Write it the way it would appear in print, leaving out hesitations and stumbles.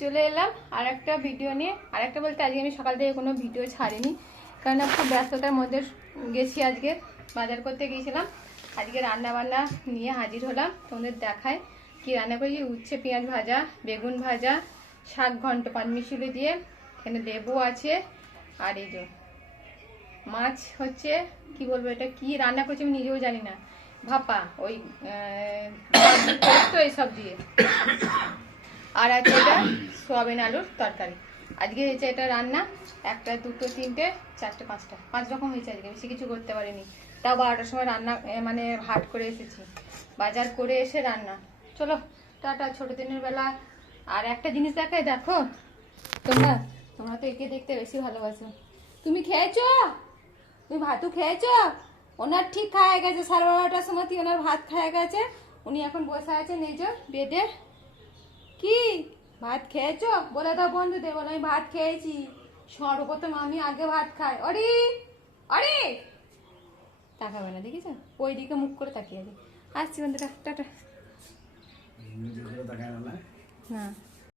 চলে এলাম আর একটা ভিডিও নিয়ে। আর একটা বলতে আজকে আমি সকাল থেকে কোনো ভিডিও ছাড়িনি, কারণ খুব ব্যস্ততার মধ্যে গেছি। আজকে বাজার করতে গিয়েছিলাম। আজকে রান্না বান্না নিয়ে হাজির হলাম। তোমাদের দেখায় কি রান্না করেছি। উচ্ছে পেঁয়াজ ভাজা, বেগুন ভাজা, শাক ঘন্ট পানমিশুলি দিয়ে, এখানে লেবু আছে, আর এই যে মাছ হচ্ছে, কি বলবো এটা কি রান্না করছি আমি নিজেও জানি না, ভাপা ওই তো এইসব দিয়ে। আর আছে এটা সোয়াবিন আলুর তরকারি। আজকে হয়েছে এটা রান্না, একটা দুটো তিনটে চারটে পাঁচটা, 5 রকম হয়েছে আজকে। বেশি কিছু করতে পারিনি, তাও 12টার সময় রান্না মানে হাট করে এসেছি, বাজার করে এসে রান্না। চলো টাটা। ছোট দিনের বেলা আর একটা জিনিস দেখায়, দেখো তোমরা তোমরা তো একে দেখতে বেশি ভালোবাসো। তুমি খেয়েছো? তুমি ভাতও খেয়েছো? ওনার ঠিক খায় গেছে 12:30টার সময় ওনার ভাত খায় গেছে। উনি এখন বসে আছেন এই যে বেডে। কি ভাত খেয়েছো? বলে দাও বন্ধুদের, বলে আমি ভাত খেয়েছি। সর্বপ্রথম আমি আগে ভাত খাই। অরি অরি তাকাবে না, দেখেছো? ওই দিকে মুখ করে তাকিয়ে আছে। আসছি বন্ধুরা, টাটা। না